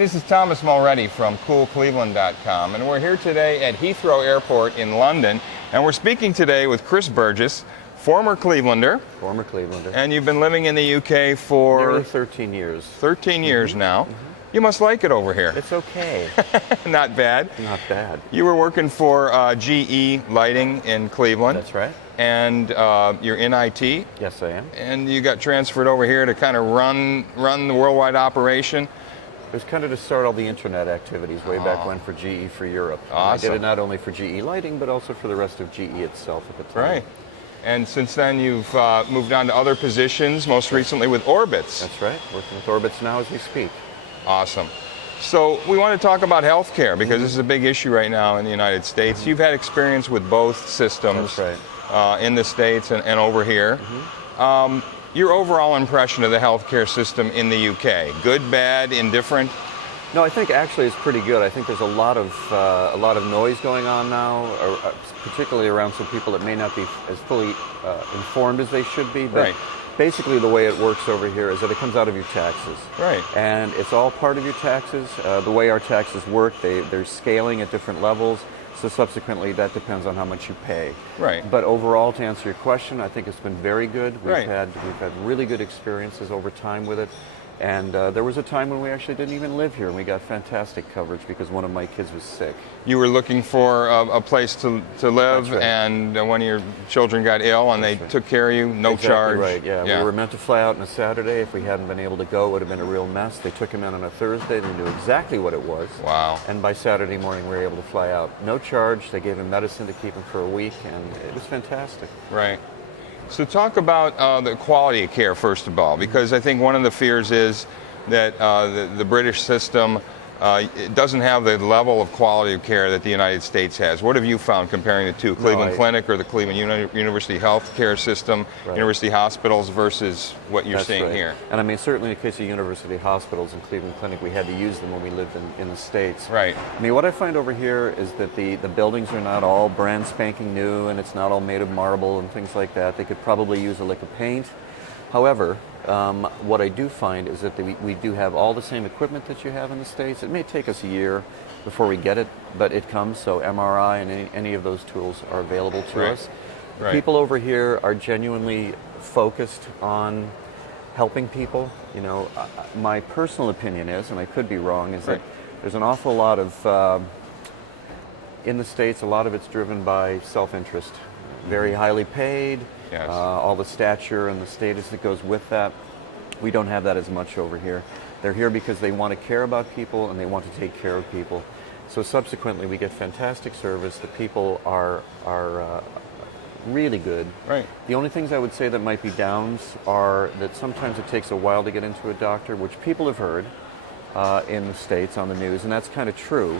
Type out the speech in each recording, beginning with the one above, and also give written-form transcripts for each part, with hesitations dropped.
this is Thomas Mulready from CoolCleveland.com, and we're here today at Heathrow Airport in London, and we're speaking today with Chris Burgess, former Clevelander. Former Clevelander. And you've been living in the UK for... Nearly 13 years. 13 years now. You must like it over here. It's okay. Not bad. Not bad. You were working for GE Lighting in Cleveland. That's right. And you're in IT. Yes, I am. And you got transferred over here to kind of run the worldwide operation. It was kind of to start all the internet activities way back when for GE for Europe. Awesome. I did it not only for GE Lighting, but also for the rest of GE itself at the time. Right. And since then, you've moved on to other positions, most recently with Orbitz. That's right. Working with Orbitz now as we speak. Awesome. So we want to talk about healthcare because this is a big issue right now in the United States. You've had experience with both systems. That's right. In the States and over here. Your overall impression of the healthcare system in the UK, good, bad, indifferent? No, I think actually it's pretty good. I think there's a lot of noise going on now, particularly around some people that may not be as fully informed as they should be. But right. Basically, the way it works over here is that it comes out of your taxes. Right. And it's all part of your taxes. The way our taxes work, they're scaling at different levels. So subsequently, that depends on how much you pay. Right. But overall, to answer your question, I think it's been very good. We've Right. had really good experiences over time with it. And there was a time when we actually didn't even live here, and we got fantastic coverage because one of my kids was sick. You were looking for a place to live, That's right. and one of your children got ill, and they right. took care of you, no Exactly charge. right, yeah. We were meant to fly out on a Saturday. If we hadn't been able to go, it would have been a real mess. They took him in on a Thursday. They knew exactly what it was. Wow. And by Saturday morning, we were able to fly out. No charge. They gave him medicine to keep him for a week, and it was fantastic. Right. So talk about the quality of care, first of all, because I think one of the fears is that the British system it doesn't have the level of quality of care that the United States has. What have you found comparing the two, Cleveland Clinic or the Cleveland University Health Care System, Right. University Hospitals versus what you're That's seeing right. here? And I mean, certainly in the case of university hospitals and Cleveland Clinic, we had to use them when we lived in the States. Right. I mean, what I find over here is that the buildings are not all brand spanking new, and it's not all made of marble and things like that. They could probably use a lick of paint. However, what I do find is that we do have all the same equipment that you have in the States. It may take us a year before we get it, but it comes. So MRI and any of those tools are available to Right. us. Right. People over here are genuinely focused on helping people. You know, my personal opinion is, and I could be wrong, is Right. that there's an awful lot of, in the States, a lot of it's driven by self-interest. Very highly paid, Yes. all the stature and the status that goes with that. We don't have that as much over here. They're here because they want to care about people and they want to take care of people. So subsequently, we get fantastic service. The people are really good. Right. The only things I would say that might be downs are that sometimes it takes a while to get into a doctor, which people have heard in the States on the news, and that's kind of true.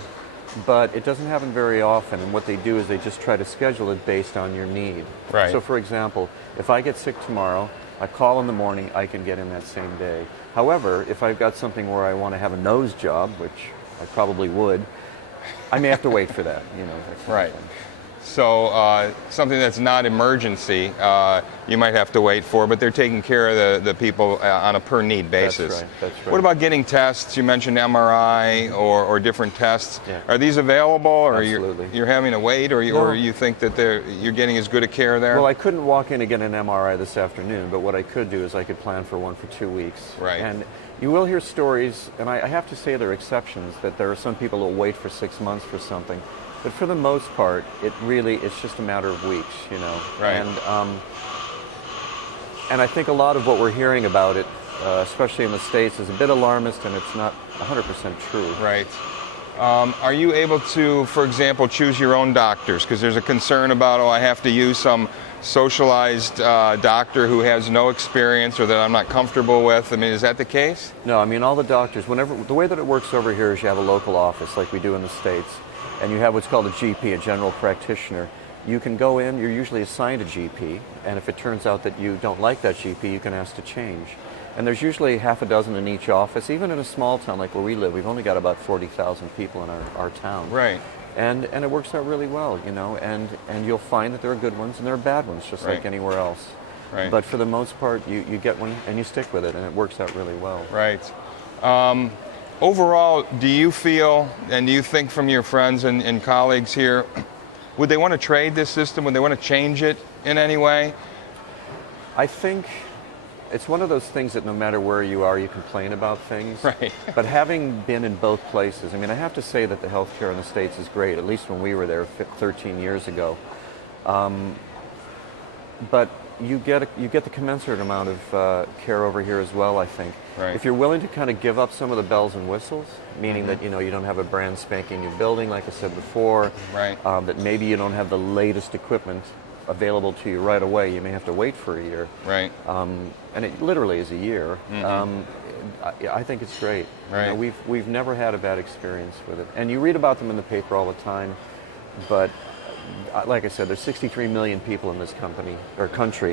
But it doesn't happen very often, and what they do is they just try to schedule it based on your need. Right. So for example, if I get sick tomorrow, I call in the morning, I can get in that same day. However, if I've got something where I want to have a nose job, which I probably would, I may have to wait for that, you know. That kind of Right. thing. So something that's not emergency, you might have to wait for, but they're taking care of the people on a per-need basis. That's right, that's right. What about getting tests? You mentioned MRI or different tests. Yeah. Are these available, or Absolutely. you're having to wait, or you think that you're getting as good a care there? Well, I couldn't walk in and get an MRI this afternoon, but what I could do is I could plan for one for 2 weeks. Right. And you will hear stories, and I have to say there are exceptions, that there are some people who will wait for 6 months for something. But for the most part, it's just a matter of weeks, you know. Right. And I think a lot of what we're hearing about it, especially in the States, is a bit alarmist, and it's not 100% true. Right. Are you able to, for example, choose your own doctors? Because there's a concern about, I have to use some socialized doctor who has no experience or that I'm not comfortable with. I mean, is that the case? No, I mean, all the doctors, the way that it works over here is you have a local office like we do in the States, and you have what's called a GP, a general practitioner. You can go in, you're usually assigned a GP, and if it turns out that you don't like that GP, you can ask to change. And there's usually half a dozen in each office. Even in a small town like where we live, we've only got about 40,000 people in our town. Right. And it works out really well, you know, and you'll find that there are good ones and there are bad ones, just Right. like anywhere else. Right. But for the most part, you get one and you stick with it, and it works out really well. Right. Overall, do you feel, and do you think from your friends and colleagues here, would they want to trade this system? Would they want to change it in any way? I think it's one of those things that no matter where you are, you complain about things. Right. But having been in both places, I mean, I have to say that the healthcare in the States is great, at least when we were there 13 years ago. But you get the commensurate amount of care over here as well, I think. Right. If you're willing to kind of give up some of the bells and whistles, meaning that you don't have a brand spanking new building, like I said before, Right. That maybe you don't have the latest equipment available to you right away. You may have to wait for a year. Right. And it literally is a year. I think it's great. Right. We've never had a bad experience with it. And you read about them in the paper all the time, but like I said, there's 63 million people in this country.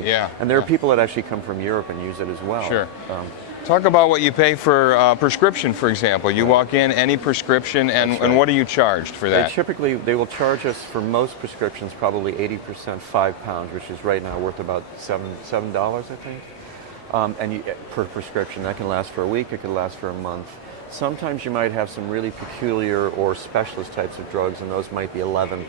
Yeah. And there are people that actually come from Europe and use it as well. Sure. Talk about what you pay for prescription, for example. You walk in, any prescription, and what are you charged for that? They will charge us for most prescriptions probably 80% £5, which is right now worth about $7, I think. And per prescription, that can last for a week, it can last for a month. Sometimes you might have some really peculiar or specialist types of drugs, and those might be £11.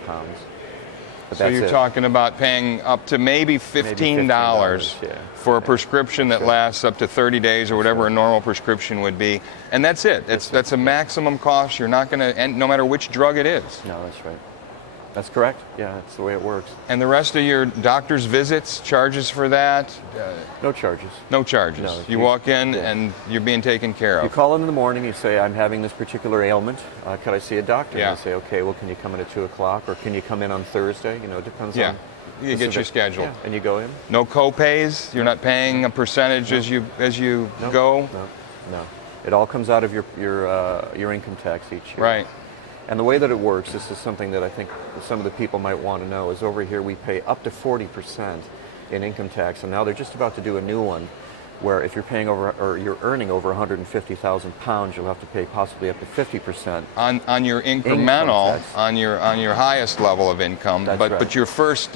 But So you're talking about paying up to maybe $15 yeah. for a prescription that lasts up to 30 days or whatever a normal prescription would be, and that's it. That's a maximum cost. You're not going to, and no matter which drug it is. No, that's right. That's correct. Yeah, that's the way it works. And the rest of your doctor's visits, charges for that? No charges. No charges. No, you walk in and you're being taken care of. You call in the morning, you say, I'm having this particular ailment. Could I see a doctor? Yeah. And they say, okay, well, can you come in at 2 o'clock? Or can you come in on Thursday? It depends on... You get your schedule. Yeah, and you go in. No co-pays? You're not paying a percentage as you go? No. It all comes out of your income tax each year. Right. And the way that it works, this is something that I think some of the people might want to know, is over here we pay up to 40% in income tax, and now they're just about to do a new one where if you're paying over, or you're earning over £150,000, you'll have to pay possibly up to 50%. On your incremental, tax. on your highest level of income, That's but right. but your first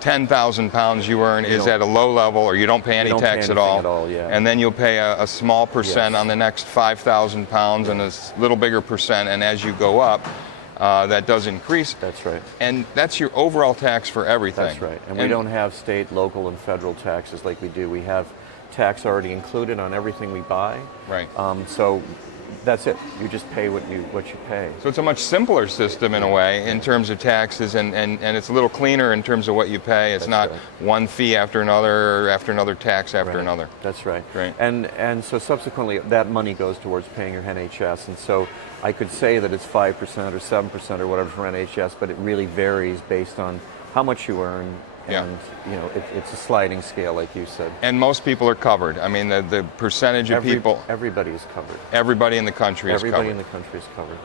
10,000 pounds you earn is at a low level, or you don't pay any tax at all. Yeah. And then you'll pay a small percent Yes. on the next 5,000 pounds, and a little bigger percent. And as you go up, that does increase. That's right. And that's your overall tax for everything. That's right. And we don't have state, local, and federal taxes like we do. We have tax already included on everything we buy. Right. So that's it. You just pay what you pay. So it's a much simpler system in a way in terms of taxes, and it's a little cleaner in terms of what you pay. It's not one fee after another tax after another. That's right. Right. And so subsequently that money goes towards paying your NHS. And so I could say that it's 5% or 7% or whatever for NHS, but it really varies based on how much you earn. And it's a sliding scale, like you said. And most people are covered. I mean, the percentage of people. Everybody is covered. Everybody in the country is covered. Everybody in the country is covered.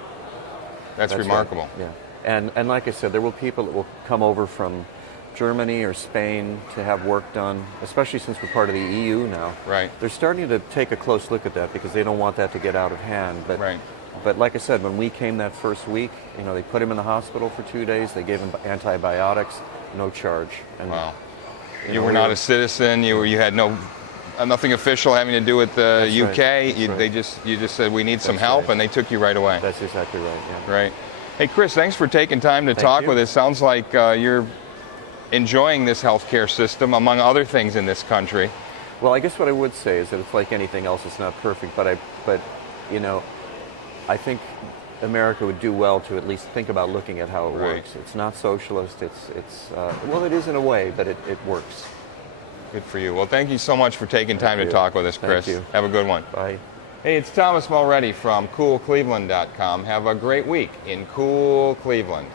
That's remarkable. Right. Yeah. And like I said, there will people that will come over from Germany or Spain to have work done, especially since we're part of the EU now. Right. They're starting to take a close look at that because they don't want that to get out of hand. But Right. But like I said, when we came that first week, they put him in the hospital for 2 days. They gave him antibiotics, no charge. And, Wow. You were not a citizen. You had nothing official having to do with the UK. Right. You just said we need some help, and they took you right away. That's exactly right. Yeah. Right. Hey, Chris, thanks for taking time to talk you. with us. Sounds like you're enjoying this healthcare system, among other things in this country. Well, I guess what I would say is that it's like anything else. It's not perfect, but I think America would do well to at least think about looking at how it works. It's not socialist. Well, it is in a way, but it works. Good for you. Well, thank you so much for taking time to talk with us, Chris. Thank you. Have a good one. Bye. Hey, it's Thomas Mulready from CoolCleveland.com. Have a great week in cool Cleveland.